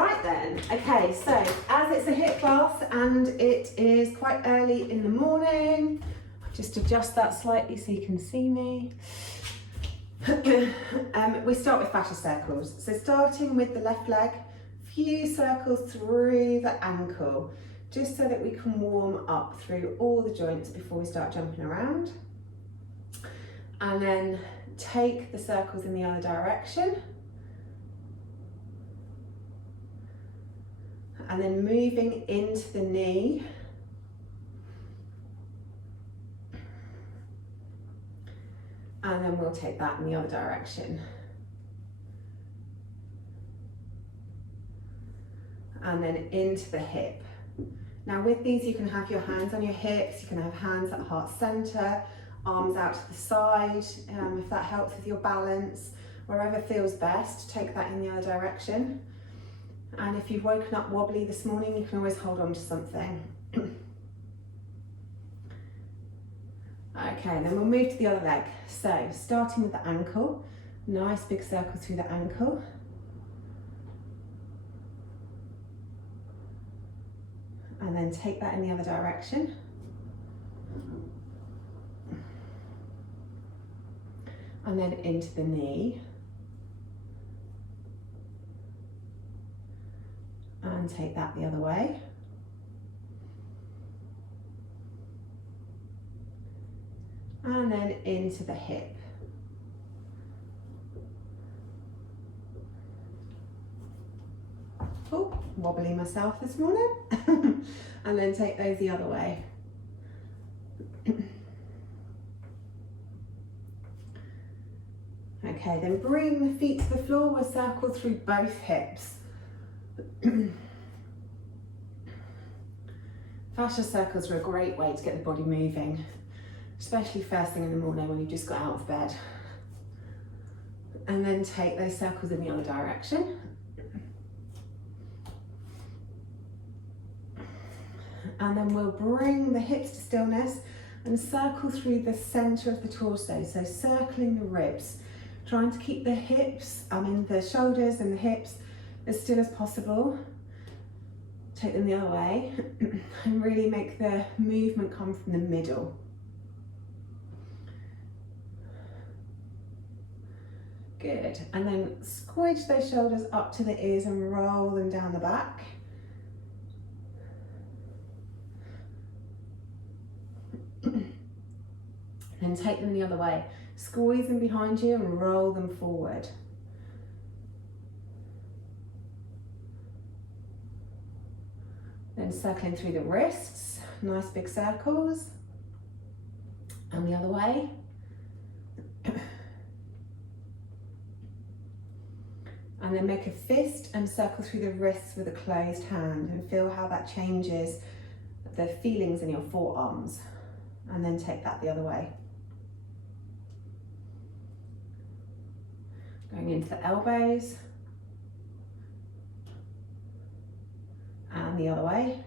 Right then, okay, so as it's a HIIT class and it is quite early in the morning, I'll just adjust that slightly so you can see me. We start with fascia circles. So starting with the left leg, few circles through the ankle, just so that we can warm up through all the joints before we start jumping around. And then take the circles in the other direction. And then moving into the knee. And then we'll take that in the other direction. And then into the hip. Now with these you can have your hands on your hips, you can have hands at heart center, arms out to the side, if that helps with your balance. Wherever feels best, take that in the other direction. And if you've woken up wobbly this morning, you can always hold on to something. Okay, then we'll move to the other leg. So, starting with the ankle, nice big circle through the ankle. And then take that in the other direction. And then into the knee. And take that the other way. And then into the hip. Oh, wobbly myself this morning. And then take those the other way. Okay, then bring the feet to the floor. We'll circle through both hips. Fascia circles are a great way to get the body moving, especially first thing in the morning when you've just got out of bed. And then take those circles in the other direction. And then we'll bring the hips to stillness and circle through the center of the torso, so circling the ribs, trying to keep the hips, the shoulders and the hips as still as possible. Take them the other way and really make the movement come from the middle. Good, and then squidge those shoulders up to the ears and roll them down the back. Then take them the other way. Squeeze them behind you and roll them forward. Then circling through the wrists, nice big circles. And the other way. And then make a fist and circle through the wrists with a closed hand and feel how that changes the feelings in your forearms. And then take that the other way. Going into the elbows. And the other way.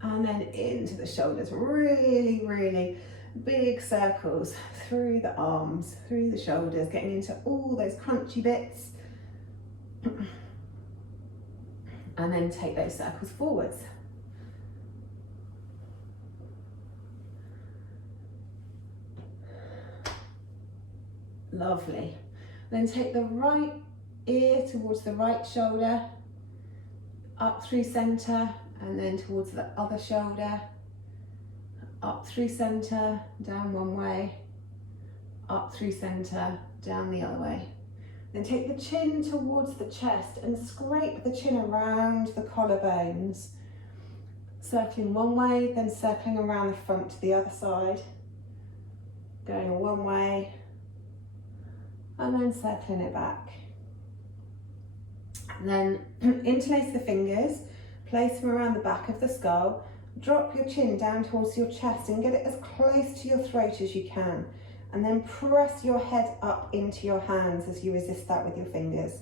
And then into the shoulders. Really, really big circles through the arms, through the shoulders, getting into all those crunchy bits. And then take those circles forwards. Lovely. Then take the right ear towards the right shoulder, up through center, and then towards the other shoulder, up through center, down one way, up through center, down the other way. Then take the chin towards the chest and scrape the chin around the collarbones, circling one way, then circling around the front to the other side, going one way, and then circling it back. And then interlace the fingers, place them around the back of the skull, drop your chin down towards your chest and get it as close to your throat as you can. And then press your head up into your hands as you resist that with your fingers.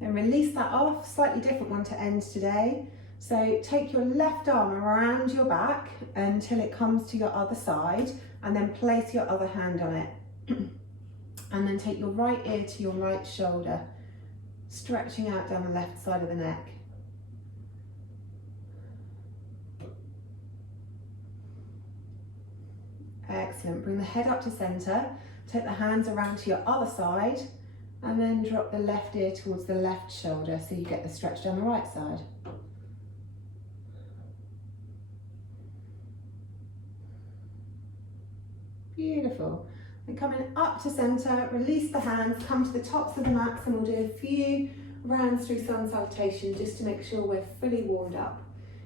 Then release that off, slightly different one to end today. So take your left arm around your back until it comes to your other side, and then place your other hand on it. And then take your right ear to your right shoulder, stretching out down the left side of the neck. Excellent. Bring the head up to center. Take the hands around to your other side, and then drop the left ear towards the left shoulder so you get the stretch down the right side. Beautiful. And coming up to center, release the hands, come to the tops of the mats, and we'll do a few rounds through sun salutation just to make sure we're fully warmed up.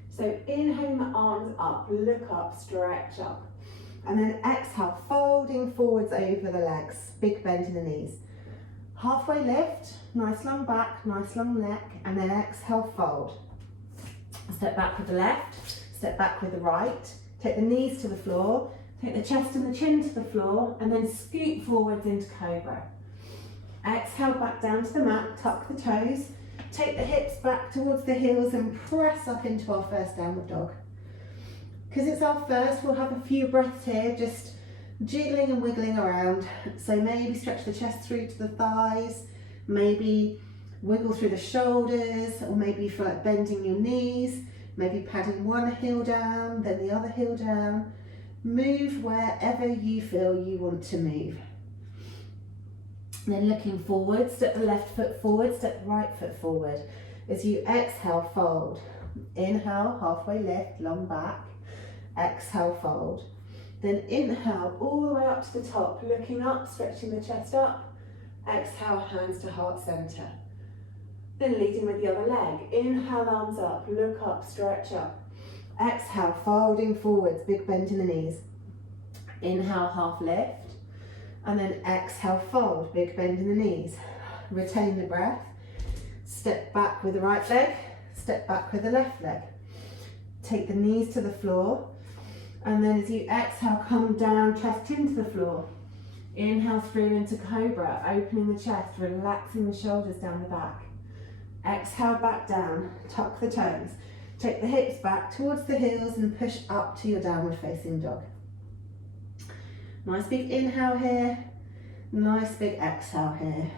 So inhaling the arms up, look up, stretch up. And then exhale, folding forwards over the legs, big bend in the knees. Halfway lift, nice long back, nice long neck, and then exhale, fold. Step back with the left, step back with the right. Take the knees to the floor, take the chest and the chin to the floor, and then scoot forwards into cobra. Exhale, back down to the mat, tuck the toes. Take the hips back towards the heels and press up into our first downward dog. Because it's our first, we'll have a few breaths here, just jiggling and wiggling around. So maybe stretch the chest through to the thighs, maybe wiggle through the shoulders, or maybe you feel like bending your knees, maybe padding one heel down, then the other heel down. Move wherever you feel you want to move. And then looking forward, step the left foot forward, step the right foot forward. As you exhale, fold. Inhale, halfway lift, long back. Exhale, fold. Then inhale all the way up to the top, looking up, stretching the chest up. Exhale, hands to heart center. Then leading with the other leg. Inhale, arms up, look up, stretch up. Exhale, folding forwards, big bend in the knees. Inhale, half lift. And then exhale, fold, big bend in the knees. Retain the breath. Step back with the right leg, step back with the left leg. Take the knees to the floor. And then as you exhale, come down, chest into the floor. Inhale through into cobra, opening the chest, relaxing the shoulders down the back. Exhale, back down, tuck the toes. Take the hips back towards the heels and push up to your downward facing dog. Nice big inhale here, nice big exhale here.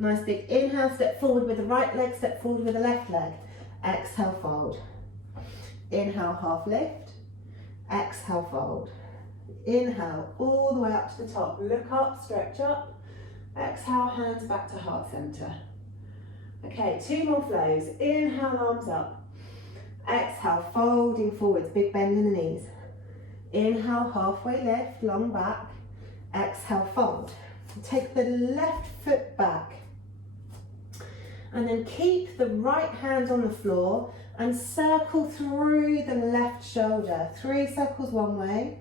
Nice big inhale, step forward with the right leg, step forward with the left leg. Exhale, fold. Inhale, half lift. Exhale, fold. Inhale, all the way up to the top. Look up, stretch up. Exhale, hands back to heart center. Okay, 2 more flows. Inhale, arms up. Exhale, folding forwards, big bend in the knees. Inhale, halfway lift, long back. Exhale, fold. Take the left foot back. And then keep the right hand on the floor and circle through the left shoulder. 3 circles one way.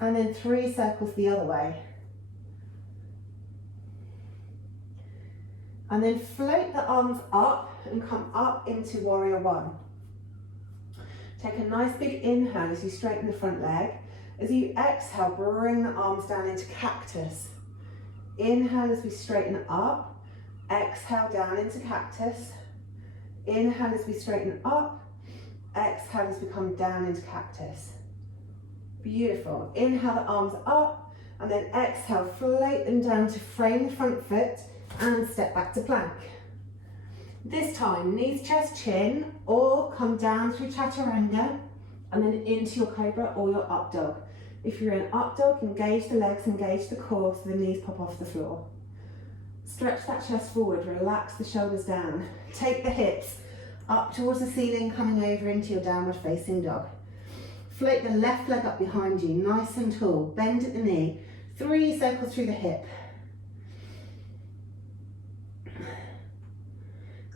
And then 3 circles the other way. And then float the arms up and come up into warrior one. Take a nice big inhale as you straighten the front leg. As you exhale, bring the arms down into cactus. Inhale as we straighten up. Exhale down into cactus. Inhale as we straighten up. Exhale as we come down into cactus. Beautiful. Inhale the arms up, and then exhale, float them down to frame the front foot and step back to plank. This time, knees, chest, chin, or come down through chaturanga and then into your cobra or your up dog. If you're in up dog, engage the legs, engage the core so the knees pop off the floor. Stretch that chest forward, relax the shoulders down. Take the hips up towards the ceiling, coming over into your downward facing dog. Float the left leg up behind you, nice and tall. Bend at the knee, 3 circles through the hip.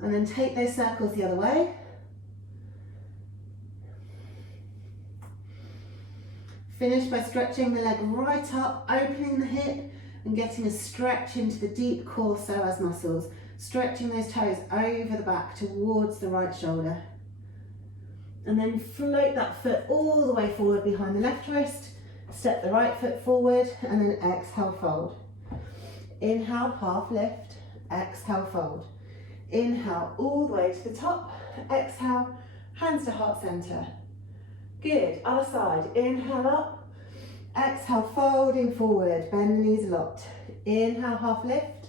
And then take those circles the other way. Finish by stretching the leg right up, opening the hip and getting a stretch into the deep core psoas muscles. Stretching those toes over the back towards the right shoulder. And then float that foot all the way forward behind the left wrist. Step the right foot forward and then exhale, fold. Inhale, half lift. Exhale, fold. Inhale all the way to the top. Exhale, hands to heart center. Good, other side. Inhale up. Exhale, folding forward. Bend the knees a lot. Inhale, half lift.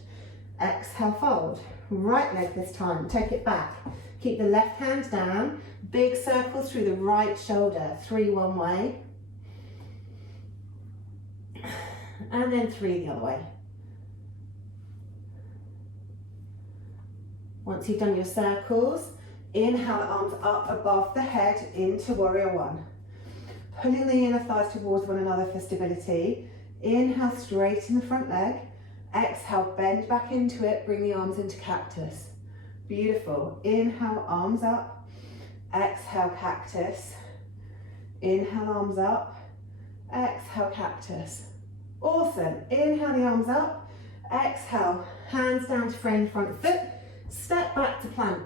Exhale, fold. Right leg this time. Take it back. Keep the left hand down. Big circles through the right shoulder. 3 one way. And then 3 the other way. Once you've done your circles, inhale the arms up above the head into warrior one. Pulling the inner thighs towards one another for stability. Inhale, straighten the front leg. Exhale, bend back into it, bring the arms into cactus. Beautiful. Inhale, arms up. Exhale, cactus. Inhale, arms up. Exhale, cactus. Awesome. Inhale the arms up. Exhale, hands down to frame the front foot. Step back to plank.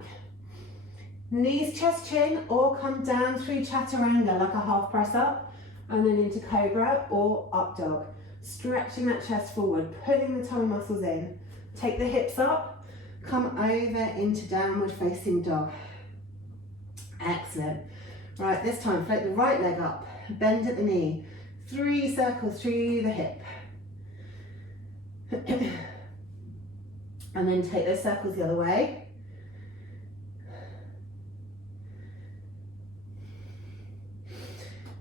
Knees, chest, chin, or come down through chaturanga like a half press up, and then into cobra or up dog. Stretching that chest forward, pulling the tummy muscles in. Take the hips up, come over into downward facing dog. Excellent. Right, this time float the right leg up, bend at the knee. 3 circles through the hip. And then take those circles the other way.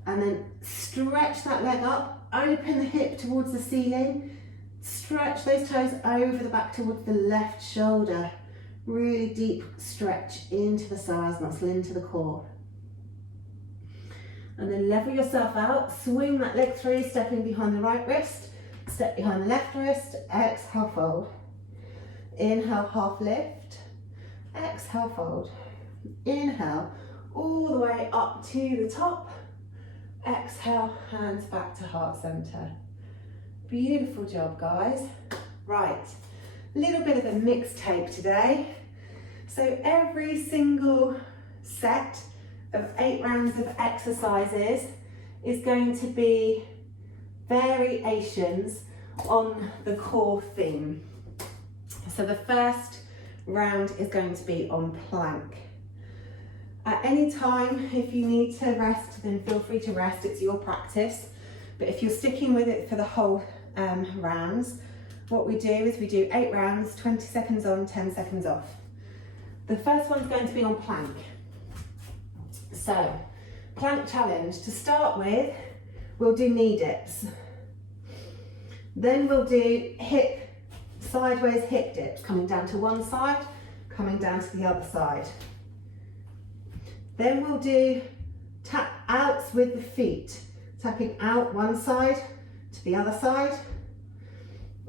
And then stretch that leg up, open the hip towards the ceiling, stretch those toes over the back towards the left shoulder. Really deep stretch into the psoas muscle, into the core. And then level yourself out, swing that leg through, stepping behind the right wrist, step behind the left wrist, exhale, fold. Inhale, half lift, exhale, fold. Inhale, all the way up to the top. Exhale, hands back to heart center. Beautiful job, guys. Right, a little bit of a mixtape today. So every single set of 8 rounds of exercises is going to be variations on the core theme. So the first round is going to be on plank. At any time, if you need to rest, then feel free to rest, it's your practice. But if you're sticking with it for the whole rounds, what we do is we do 8 rounds, 20 seconds on, 10 seconds off. The first one's going to be on plank. So, plank challenge. To start with, we'll do knee dips. Then we'll do sideways hip dips, coming down to one side, coming down to the other side. Then we'll do tap outs with the feet, tapping out one side to the other side.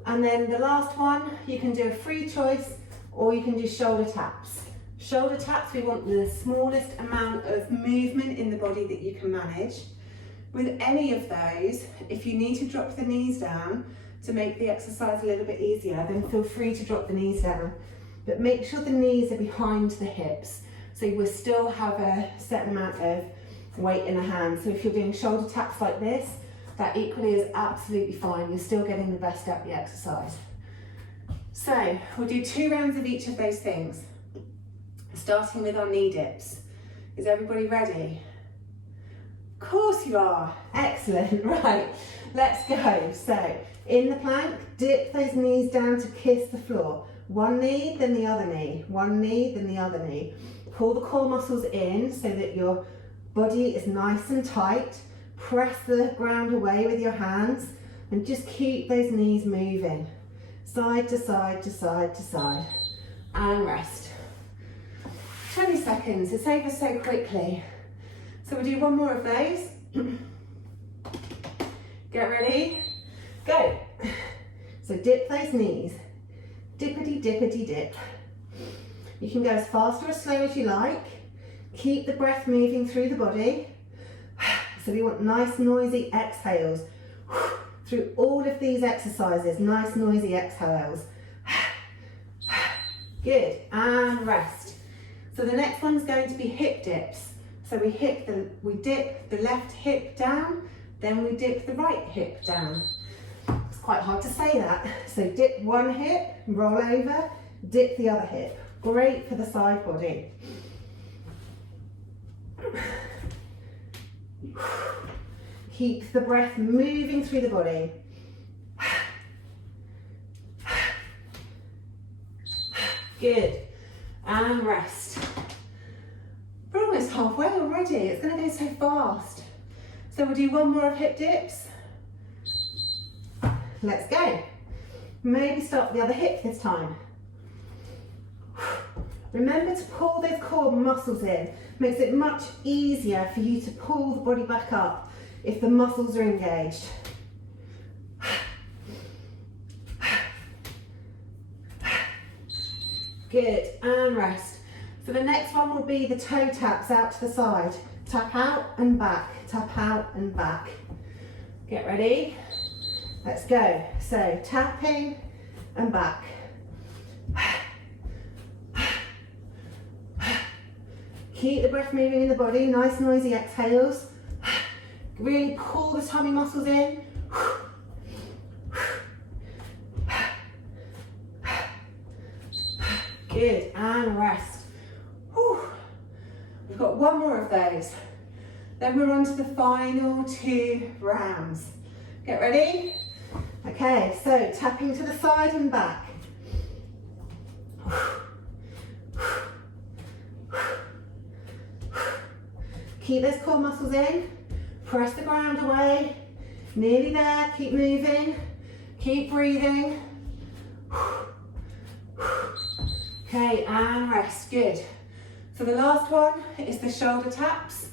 And then the last one, you can do a free choice or you can do shoulder taps. Shoulder taps, we want the smallest amount of movement in the body that you can manage. With any of those, if you need to drop the knees down to make the exercise a little bit easier, then feel free to drop the knees down. But make sure the knees are behind the hips, so you will still have a certain amount of weight in the hands. So if you're doing shoulder taps like this, that equally is absolutely fine. You're still getting the best out of the exercise. So we'll do 2 rounds of each of those things, starting with our knee dips. Is everybody ready? Of course you are. Excellent. Right, let's go. So in the plank, dip those knees down to kiss the floor. One knee, then the other knee. One knee, then the other knee. Pull the core muscles in so that your body is nice and tight. Press the ground away with your hands and just keep those knees moving. Side to side to side to side. And rest. 20 seconds, it's over so quickly. So we'll do 1 more of those. Get ready, go. So dip those knees. Dippity dippity dip. You can go as fast or as slow as you like. Keep the breath moving through the body. So we want nice noisy exhales through all of these exercises. Nice noisy exhales. Good, and rest. So the next one's going to be hip dips. So we dip the left hip down, then we dip the right hip down. It's quite hard to say that. So dip one hip, roll over, dip the other hip. Great for the side body. Keep the breath moving through the body. Good. And rest. We're almost halfway already. It's going to go so fast. So we'll do one more of hip dips. Let's go. Maybe start with the other hip this time. Remember to pull those core muscles in. Makes it much easier for you to pull the body back up if the muscles are engaged. Good, and rest. So the next one will be the toe taps out to the side. Tap out and back, tap out and back. Get ready? Let's go. So tapping and back. Keep the breath moving in the body, nice noisy exhales. Really pull the tummy muscles in. Good, and rest. Whew. We've got one more of those. Then we're on to the final 2 rounds. Get ready? Okay, so tapping to the side and back. Keep those core muscles in. Press the ground away. Nearly there, keep moving. Keep breathing. Okay, and rest, good. So the last one is the shoulder taps.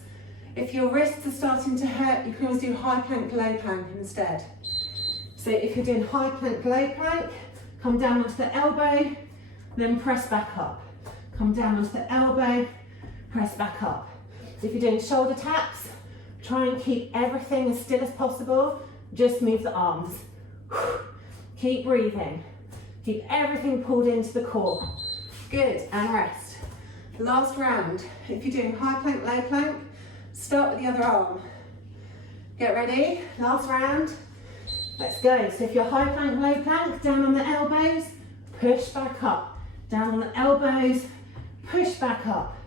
If your wrists are starting to hurt, you can always do high plank, low plank instead. So if you're doing high plank, low plank, come down onto the elbow, then press back up. Come down onto the elbow, press back up. If you're doing shoulder taps, try and keep everything as still as possible. Just move the arms. Keep breathing. Keep everything pulled into the core. Good, and rest. Last round. If you're doing high plank, low plank, start with the other arm. Get ready, last round. Let's go. So if you're high plank, low plank, down on the elbows, push back up. Down on the elbows, push back up.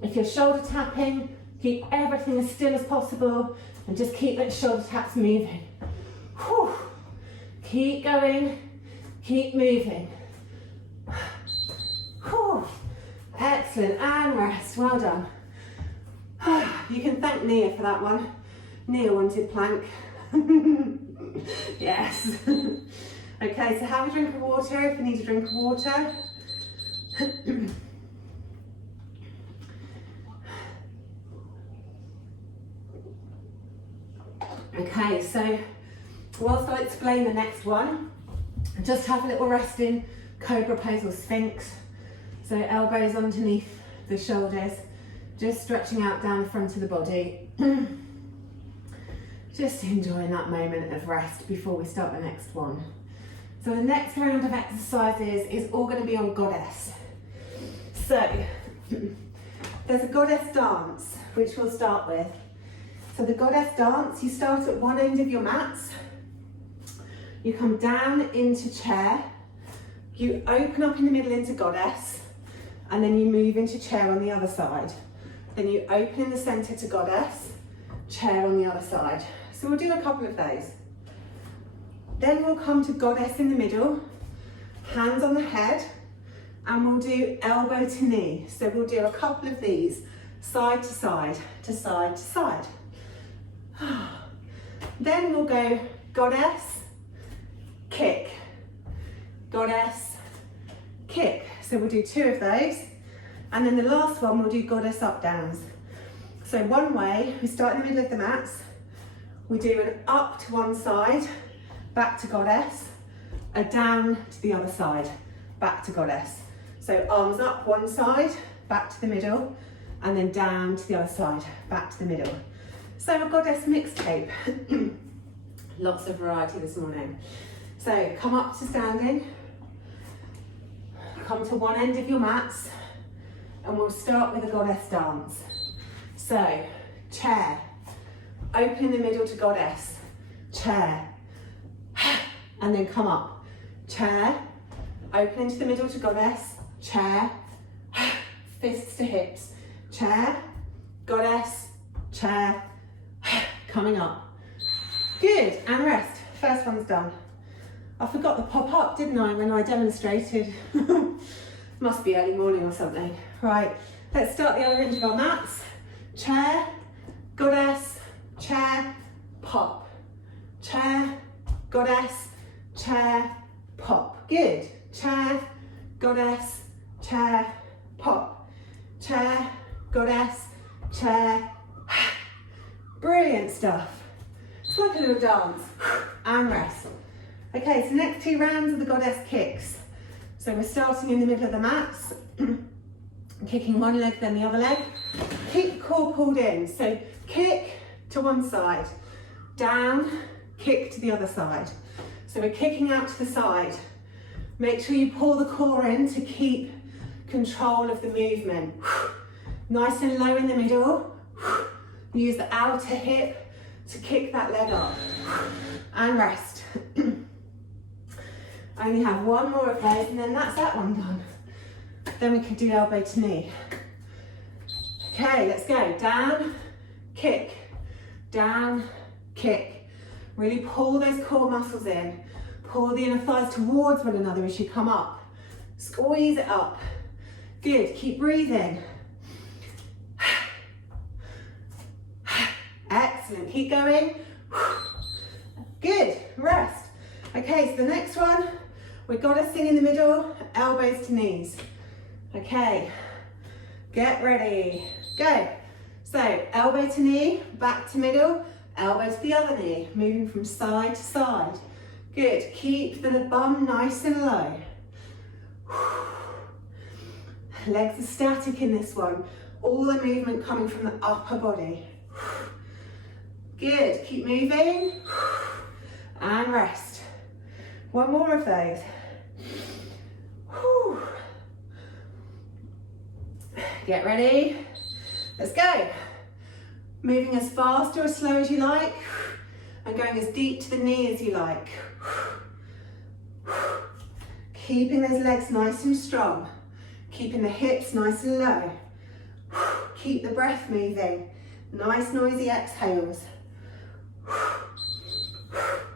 If you're shoulder tapping, keep everything as still as possible and just keep those shoulder taps moving. Whew. Keep going, keep moving. Whew. Excellent, and rest, well done. You can thank Nia for that one. Nia wanted plank. Yes. Okay, so have a drink of water if you need a drink of water. Okay, so whilst I explain the next one, just have a little rest in Cobra Pose or Sphinx. So elbows underneath the shoulders, just stretching out down the front of the body. Just enjoying that moment of rest before we start the next one. So the next round of exercises is all going to be on Goddess. So there's a Goddess dance, which we'll start with. So the Goddess dance, you start at one end of your mats, you come down into chair, you open up in the middle into Goddess, and then you move into chair on the other side. Then you open in the centre to Goddess, chair on the other side. So we'll do a couple of those. Then we'll come to Goddess in the middle, hands on the head, and we'll do elbow to knee. So we'll do a couple of these, side to side, to side to side. Then we'll go Goddess, kick, Goddess, kick. So we'll do 2 of those. And then the last one, we'll do Goddess up downs. So one way, we start in the middle of the mats, we do an up to one side, back to Goddess, a down to the other side, back to Goddess. So arms up one side, back to the middle, and then down to the other side, back to the middle. So a Goddess mixtape. Lots of variety this morning. So come up to standing, come to one end of your mats, and we'll start with a Goddess dance. So chair, open in the middle to Goddess, chair, and then come up. Chair, open into the middle to Goddess, chair, fists to hips. Chair, goddess, chair, coming up. Good, and rest. First one's done. I forgot the pop up, didn't I, when I demonstrated? Must be early morning or something. Right, let's start the other end of our mats. Chair, goddess, chair, pop. Chair, goddess, chair, pop. Good. Chair, goddess, chair, pop. Chair, goddess, chair. Brilliant stuff. It's like a little dance. And rest. Okay, so next 2 rounds of the goddess kicks. So we're starting in the middle of the mats, kicking one leg, then the other leg. Keep the core pulled in. So kick to one side, down, kick to the other side. So we're kicking out to the side. Make sure you pull the core in to keep control of the movement. Nice and low in the middle. Use the outer hip to kick that leg up. And rest. I only have one more of those and then that's that one done. Then we can do elbow to knee. Okay, let's go. Down, kick, down, kick. Really pull those core muscles in. Pull the inner thighs towards one another as you come up. Squeeze it up. Good, keep breathing. Excellent, keep going. Good, rest. Okay, so the next one, we've got to sing in the middle, elbows to knees. Okay, get ready, go. So, elbow to knee, back to middle, elbow to the other knee, moving from side to side. Good, keep the bum nice and low. Legs are static in this one, all the movement coming from the upper body. Good, keep moving, and rest. One more of those. Whew. Get ready. Let's go. Moving as fast or as slow as you like, and going as deep to the knee as you like. Keeping those legs nice and strong. Keeping the hips nice and low. Keep the breath moving. Nice noisy exhales.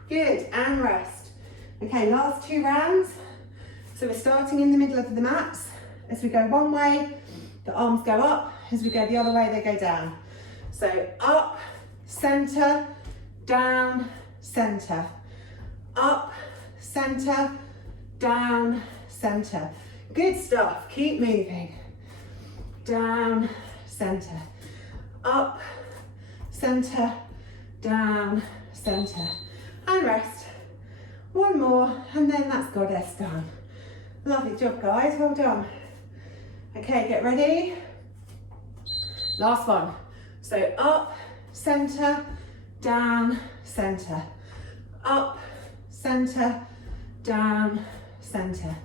Good, and rest. Okay, last 2 rounds. So we're starting in the middle of the mats. As we go one way, the arms go up. As we go the other way, they go down. So up, center, down, center. Up, center, down, center. Good stuff, keep moving. Down, center. Up, center, down, center. And rest. One more, and then that's goddess done. Lovely job, guys, well done. Okay, get ready. Last one. So up, center, down, center. Up, center, down, center.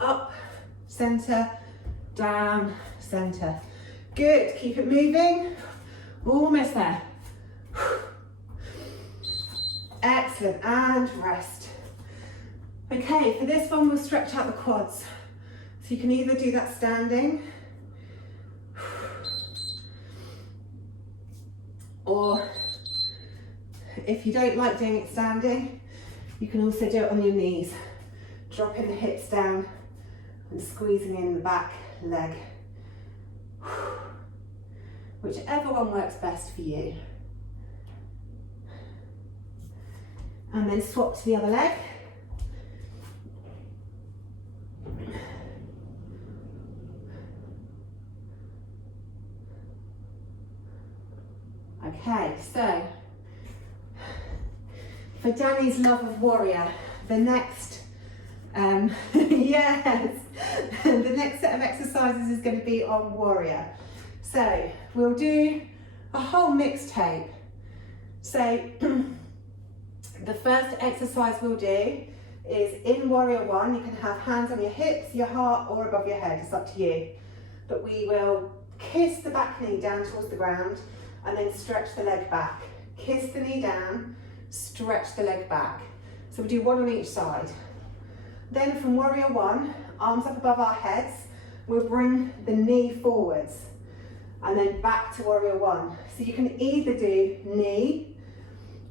Up, center, down, center. Good, keep it moving. Almost there. Excellent, and rest. Okay, for this one we'll stretch out the quads. So you can either do that standing, or if you don't like doing it standing, you can also do it on your knees. Dropping the hips down and squeezing in the back leg. Whichever one works best for you. And then swap to the other leg. Okay, so for Danny's love of warrior, the next yes, the next set of exercises is going to be on warrior. So we'll do a whole mixtape. So the first exercise we'll do is in warrior 1. You can have hands on your hips, your heart, or above your head, it's up to you. But we will kiss the back knee down towards the ground and then stretch the leg back. Kiss the knee down, stretch the leg back. So we'll do one on each side. Then from warrior 1, arms up above our heads, we'll bring the knee forwards and then back to warrior one. So you can either do knee,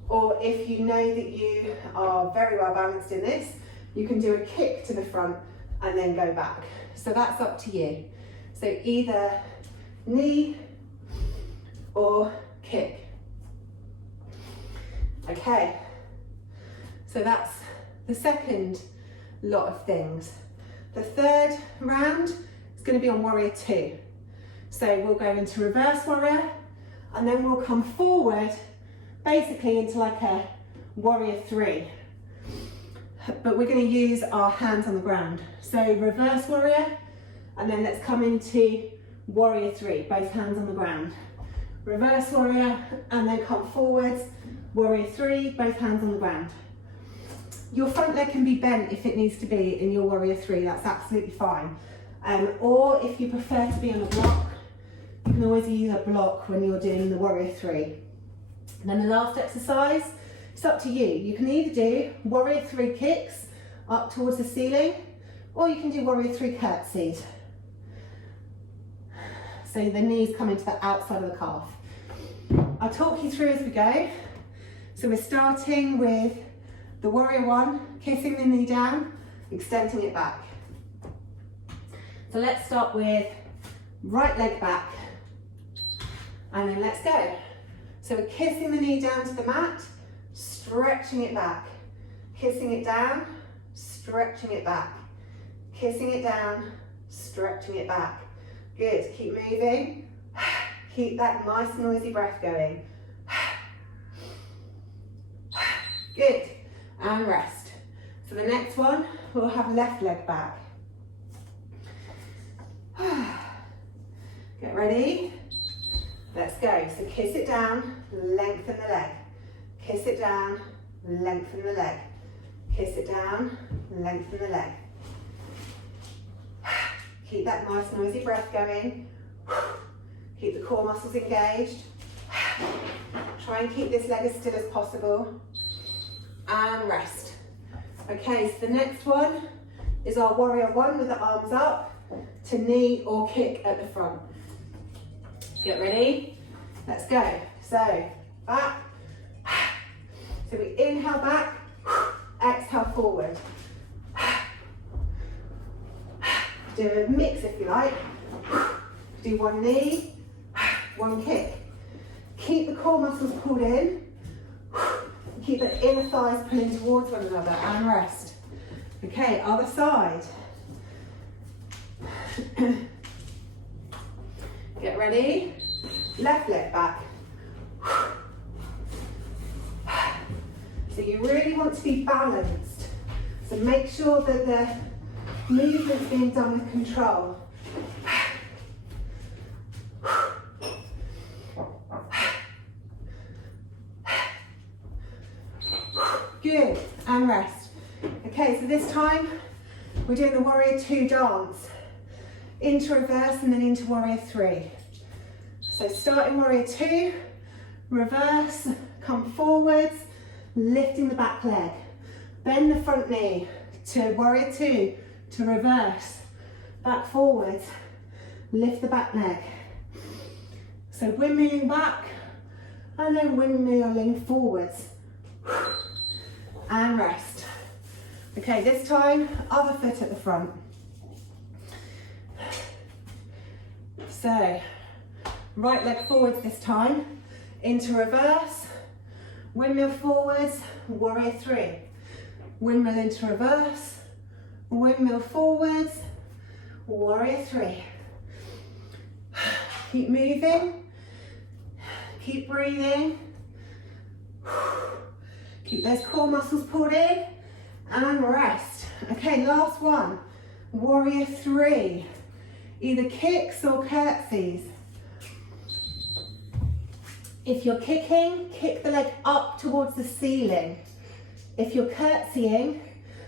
or if you know that you are very well balanced in this, you can do a kick to the front and then go back. So that's up to you. So either knee or kick. Okay, so that's the second lot of things. The third round is going to be on warrior two. So we'll go into reverse warrior and then we'll come forward basically into like a warrior three. But we're going to use our hands on the ground. So reverse warrior and then let's come into warrior three, both hands on the ground. Reverse warrior and then come forwards, warrior three, both hands on the ground. Your front leg can be bent if it needs to be in your warrior three, that's absolutely fine. Or if you prefer to be on a block, you can always use a block when you're doing the warrior three. And then the last exercise, it's up to you. You can either do warrior three kicks up towards the ceiling, or you can do warrior three curtsies. So the knees come into the outside of the calf. I'll talk you through as we go. So we're starting with the warrior one, kissing the knee down, extending it back. So let's start with right leg back, and then let's go. So we're kissing the knee down to the mat, stretching it back, kissing it down, stretching it back, kissing it down, stretching it back. Good, keep moving. Keep that nice noisy breath going. Good, and rest. So the next one, we'll have left leg back. Get ready. Let's go. So kiss it down, lengthen the leg. Kiss it down, lengthen the leg. Kiss it down, lengthen the leg. Keep that nice noisy breath going. Keep the core muscles engaged. Try and keep this leg as still as possible. And rest. Okay, so the next one is our warrior one with the arms up to knee or kick at the front. Get ready? Let's go. So, back. So we inhale back, exhale forward. Do a mix if you like. Do one knee, one kick. Keep the core muscles pulled in. Keep the inner thighs pulling towards one another and rest. Okay, other side. Get ready. Left leg back. So you really want to be balanced. So make sure that the movement's being done with control. Good, and rest. Okay, so this time we're doing the warrior two dance. Into reverse and then into warrior three. So starting warrior two, reverse, come forwards, lifting the back leg. Bend the front knee to warrior two, to reverse, back forwards, lift the back leg. So windmilling back and then windmilling forwards. And rest. Okay, this time, other foot at the front. So, right leg forwards this time, into reverse, windmill forwards, warrior three. Windmill into reverse, windmill forwards, warrior three. Keep moving, keep breathing. Keep those core muscles pulled in and rest. Okay, last one, warrior three. Either kicks or curtsies. If you're kicking, kick the leg up towards the ceiling. If you're curtsying,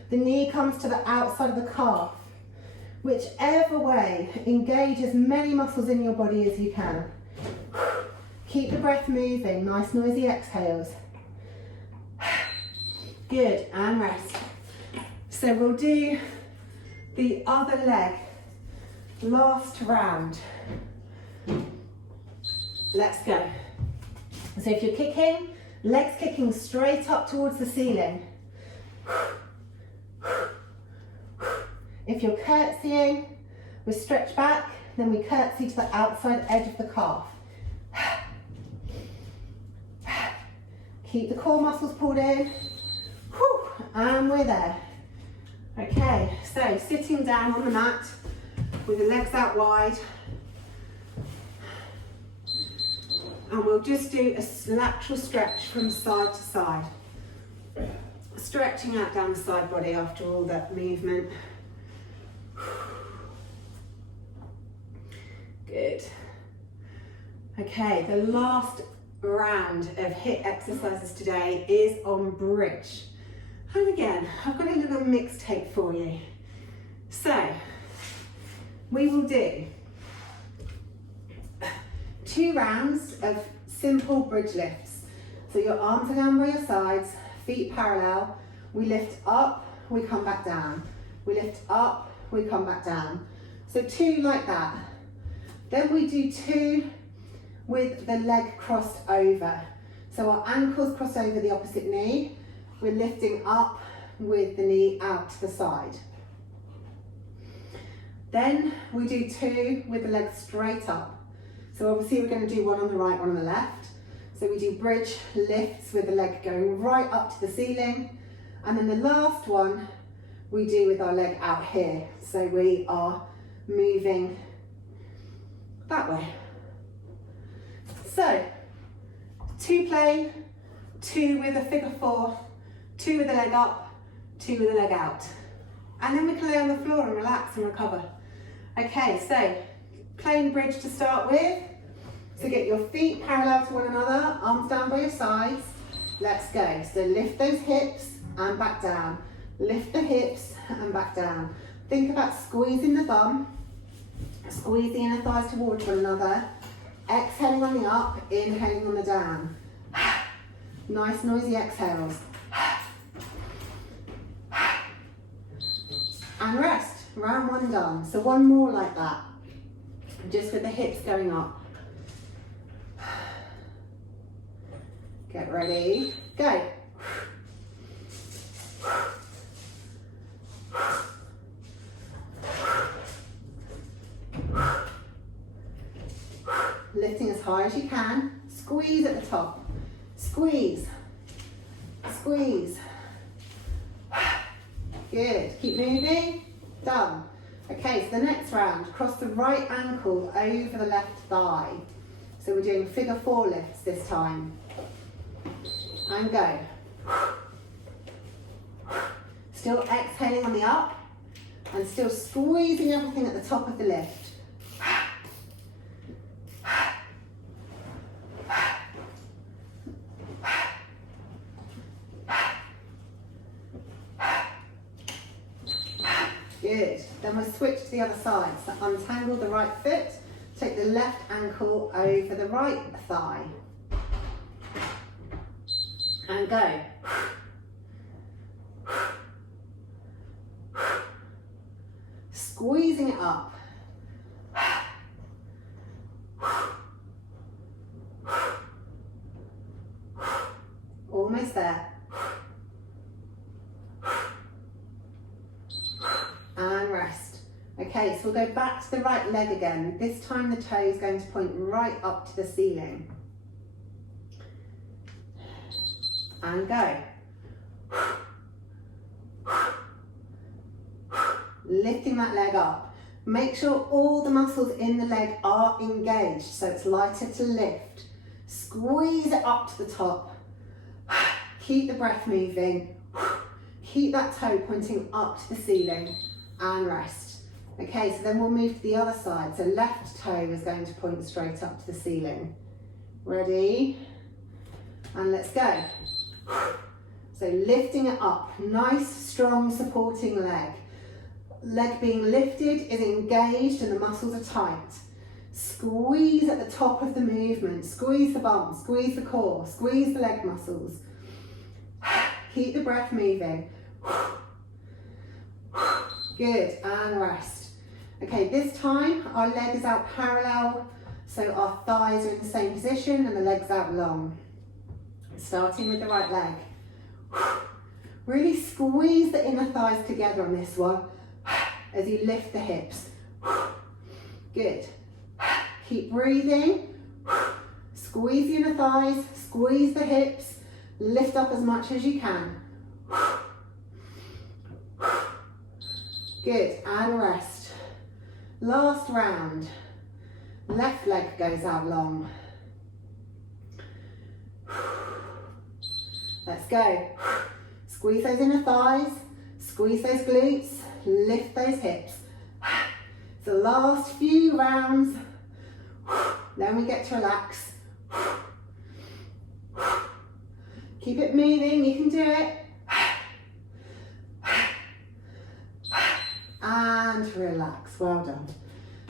the knee comes to the outside of the calf. Whichever way, engage as many muscles in your body as you can. Keep the breath moving, nice noisy exhales. Good, and rest. So we'll do the other leg Last round. Let's go. So if you're kicking, legs kicking straight up towards the ceiling. If you're curtsying, we stretch back, then we curtsy to the outside edge of the calf. Keep the core muscles pulled in. And we're there. Okay, so sitting down on the mat with the legs out wide. And we'll just do a lateral stretch from side to side. Stretching out down the side body after all that movement. Good. Okay, the last round of HIIT exercises today is on bridge. And again, I've got a little mixtape for you. So, we will do 2 rounds of simple bridge lifts. So your arms are down by your sides, feet parallel. We lift up, we come back down. We lift up, we come back down. So 2 like that. Then we do 2 with the leg crossed over. So our ankles cross over the opposite knee. We're lifting up with the knee out to the side. Then we do 2 with the legs straight up. So obviously we're going to do 1 on the right, 1 on the left. So we do bridge lifts with the leg going right up to the ceiling. And then the last one we do with our leg out here. So we are moving that way. So 2 plain, 2 with a figure 4, 2 with the leg up, 2 with the leg out. And then we can lay on the floor and relax and recover. Okay, so plain bridge to start with. So get your feet parallel to one another, arms down by your sides. Let's go. So lift those hips and back down. Lift the hips and back down. Think about squeezing the bum, squeezing the thighs towards one another. Exhaling on the up, inhaling on the down. Nice noisy exhales. And rest. Round 1 done. So 1 more like that. Just with the hips going up. Get ready. Go. Lifting as high as you can. Squeeze at the top. Squeeze. Squeeze. Good. Keep moving. Done. Okay, so the next round, cross the right ankle over the left thigh. So we're doing figure 4 lifts this time. And go. Still exhaling on the up and still squeezing everything at the top of the lift. Good. Then we'll switch to the other side. So untangle the right foot, take the left ankle over the right thigh. And go. Squeezing it up. Almost there. And rest. Okay, so we'll go back to the right leg again. This time the toe is going to point right up to the ceiling. And go. Lifting that leg up. Make sure all the muscles in the leg are engaged so it's lighter to lift. Squeeze it up to the top. Keep the breath moving. Keep that toe pointing up to the ceiling and rest. Okay, so then we'll move to the other side. So left toe is going to point straight up to the ceiling. Ready? And let's go. So lifting it up, nice strong supporting leg. Leg being lifted is engaged and the muscles are tight. Squeeze at the top of the movement. Squeeze the bum, squeeze the core, squeeze the leg muscles. Keep the breath moving. Good, and rest. Okay, this time our leg is out parallel, so our thighs are in the same position and the leg's out long. Starting with the right leg. Really squeeze the inner thighs together on this one as you lift the hips. Good. Keep breathing. Squeeze the inner thighs, squeeze the hips, lift up as much as you can. Good, and rest. Last round. Left leg goes out long. Let's go. Squeeze those inner thighs, squeeze those glutes, lift those hips. The last few rounds, then we get to relax. Keep it moving, you can do it. And relax, well done.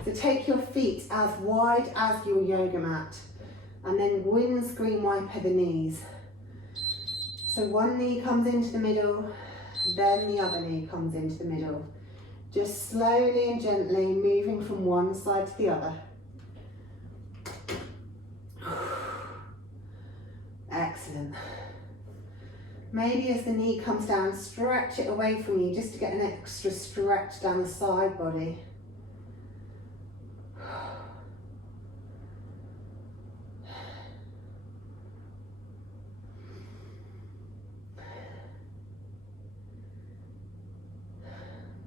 So take your feet as wide as your yoga mat and then windscreen wiper the knees. So one knee comes into the middle, then the other knee comes into the middle. Just slowly and gently moving from one side to the other. Excellent. Maybe as the knee comes down, stretch it away from you just to get an extra stretch down the side body.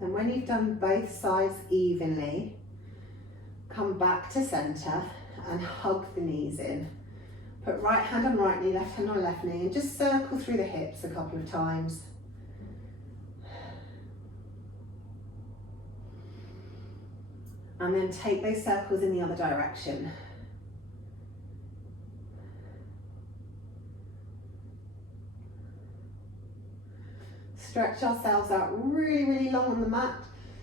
And when you've done both sides evenly, come back to centre and hug the knees in. Put right hand on right knee, left hand on left knee, and just circle through the hips a couple of times. And then take those circles in the other direction. Stretch ourselves out really, really long on the mat,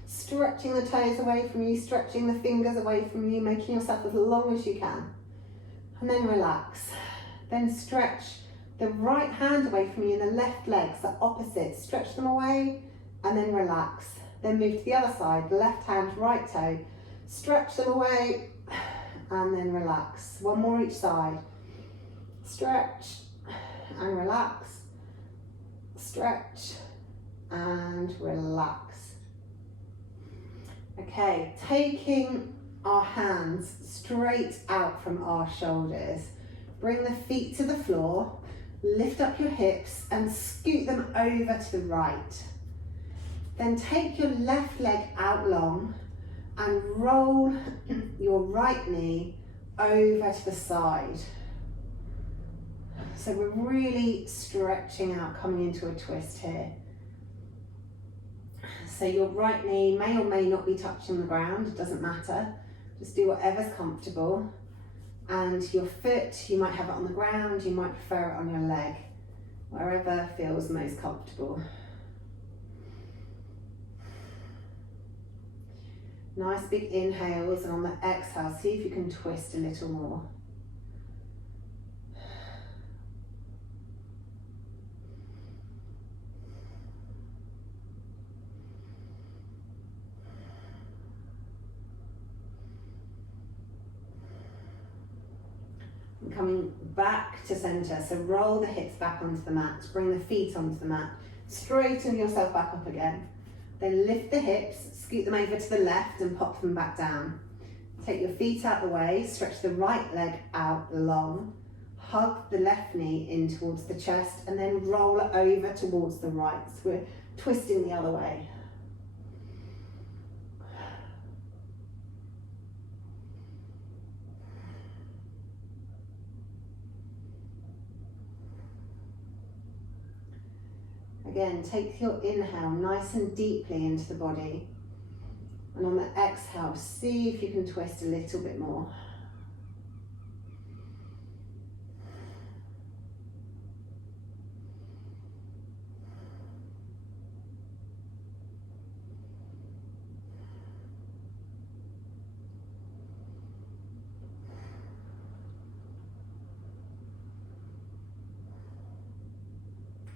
stretching the toes away from you, stretching the fingers away from you, making yourself as long as you can. And then relax. Then stretch the right hand away from you and the left legs, the opposite. Stretch them away and then relax. Then move to the other side, left hand, right toe. Stretch them away and then relax. One more each side. Stretch and relax. Stretch and relax. Okay, taking our hands straight out from our shoulders. Bring the feet to the floor, lift up your hips and scoot them over to the right. Then take your left leg out long and roll your right knee over to the side. So we're really stretching out, coming into a twist here. So your right knee may or may not be touching the ground, it doesn't matter. Just do whatever's comfortable. And your foot, you might have it on the ground, you might prefer it on your leg, wherever feels most comfortable. Nice big inhales, and on the exhale, see if you can twist a little more. Coming back to centre, so roll the hips back onto the mat, bring the feet onto the mat, straighten yourself back up again. Then lift the hips, scoot them over to the left and pop them back down. Take your feet out the way, stretch the right leg out long, hug the left knee in towards the chest and then roll it over towards the right. So we're twisting the other way. Again, take your inhale nice and deeply into the body. And on the exhale, see if you can twist a little bit more.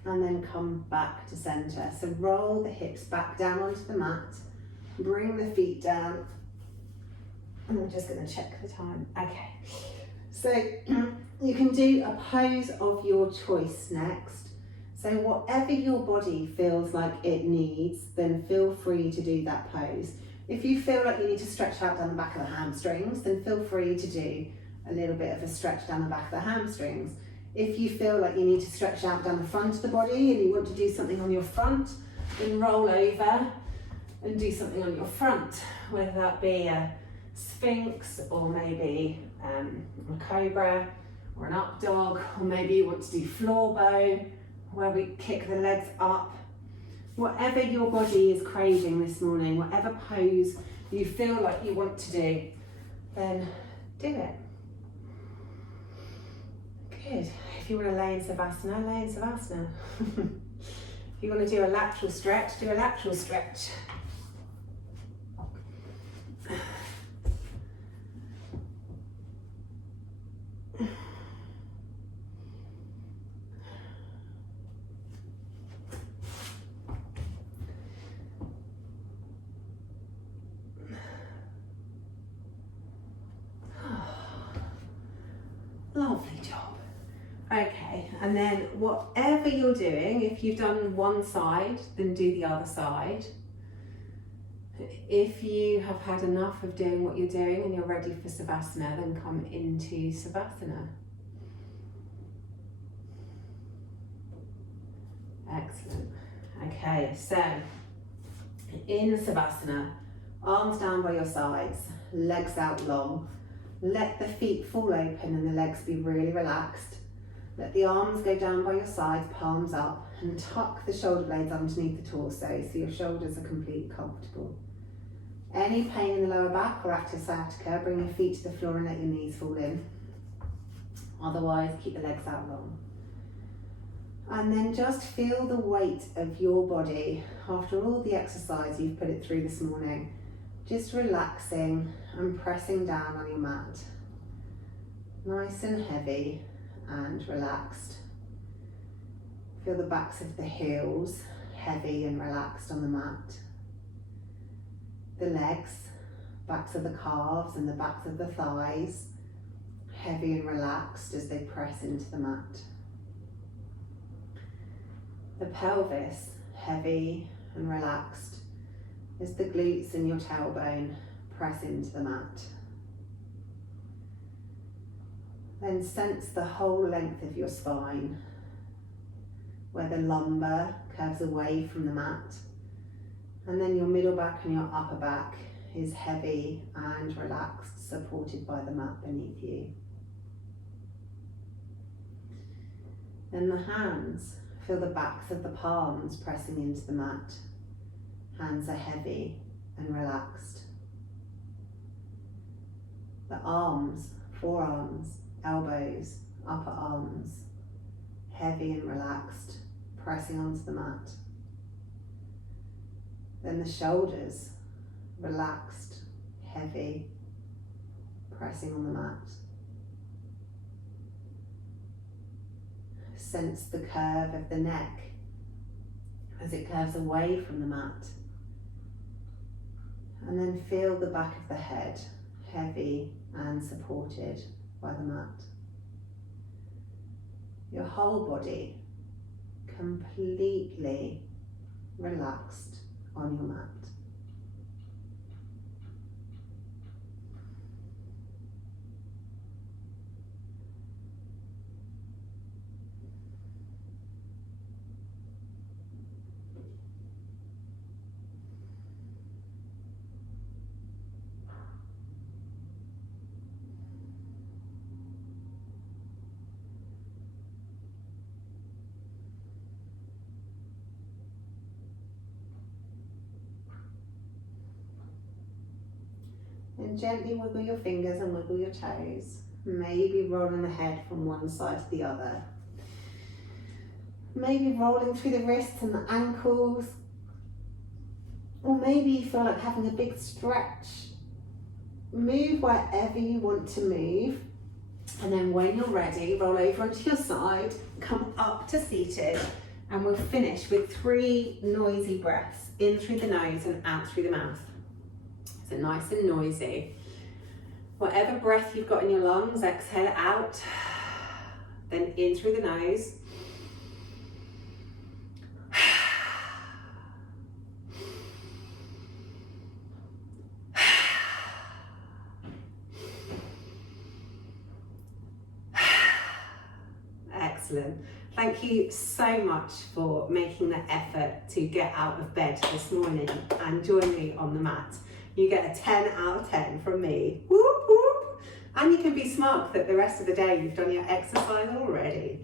And then come back to centre. So roll the hips back down onto the mat Bring the feet down. And I'm just going to check the time. Okay. So you can do a pose of your choice next. So whatever your body feels like it needs, then feel free to do that pose. If you feel like you need to stretch out down the back of the hamstrings, then feel free to do a little bit of a stretch down the back of the hamstrings. If you feel like you need to stretch out down the front of the body and you want to do something on your front, then roll over and do something on your front, whether that be a sphinx or maybe a cobra or an up dog, or maybe you want to do floor bow, where we kick the legs up. Whatever your body is craving this morning, whatever pose you feel like you want to do, then do it. Good. If you want to lay in Savasana, lay in Savasana. If you want to do a lateral stretch, do a lateral stretch. Lovely job. Okay, and then whatever you're doing, if you've done one side, then do the other side. If you have had enough of doing what you're doing and you're ready for Savasana, then come into Savasana. Excellent. Okay, so in Savasana, arms down by your sides, legs out long. Let the feet fall open and the legs be really relaxed. Let the arms go down by your sides, palms up, and tuck the shoulder blades underneath the torso so your shoulders are completely comfortable. Any pain in the lower back or active sciatica, bring your feet to the floor and let your knees fall in. Otherwise, keep the legs out long. And then just feel the weight of your body after all the exercise you've put it through this morning. Just relaxing and pressing down on your mat. Nice and heavy and relaxed. Feel the backs of the heels heavy and relaxed on the mat. The legs, backs of the calves and the backs of the thighs, heavy and relaxed as they press into the mat. The pelvis, heavy and relaxed as the glutes and your tailbone press into the mat. Then sense the whole length of your spine, where the lumbar curves away from the mat, and then your middle back and your upper back is heavy and relaxed, supported by the mat beneath you. Then the hands, feel the backs of the palms pressing into the mat. Hands are heavy and relaxed. The arms, forearms, elbows, upper arms, heavy and relaxed, pressing onto the mat. Then the shoulders, relaxed, heavy, pressing on the mat. Sense the curve of the neck as it curves away from the mat. And then feel the back of the head, heavy and supported by the mat. Your whole body completely relaxed on your mat. And gently wiggle your fingers and wiggle your toes. Maybe rolling the head from one side to the other. Maybe rolling through the wrists and the ankles. Or maybe you feel like having a big stretch. Move wherever you want to move. And then when you're ready, roll over onto your side, come up to seated, and we'll finish with 3 noisy breaths, in through the nose and out through the mouth. So nice and noisy. Whatever breath you've got in your lungs, exhale it out, then in through the nose. Excellent. Thank you so much for making the effort to get out of bed this morning and join me on the mat. You get a 10 out of 10 from me. Whoop, whoop. And you can be smug that the rest of the day you've done your exercise already.